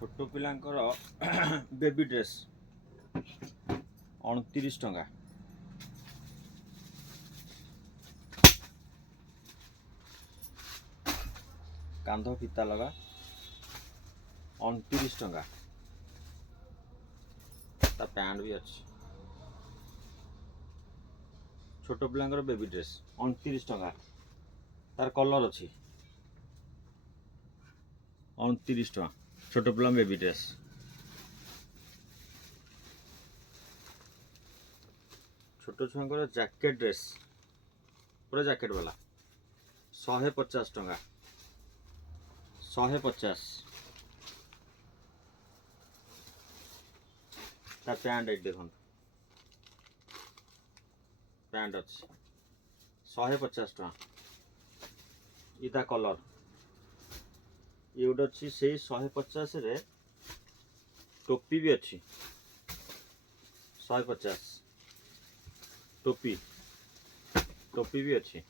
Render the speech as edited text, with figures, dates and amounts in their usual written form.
छोट पिलांकर baby dress 29 टंका। कांध फिता लगा 29 टंका। ता पैंट भी अच्छी। छोट पिलांकर बेबी ड्रेस 29 टंका। तार कलर अच्छी 29 टंका। छोट पिला बेबी ड्रेस। छोट छुआंकर जैकेट ड्रेस पूरा जैकेट वाला 150 टंका। 150। ता पैंट एट देखो पैंट अच्छी 150 टंका। इता कलर ये गोटे अच्छी से 150 रे टोपी भी अच्छी 150 टोपी भी अच्छी।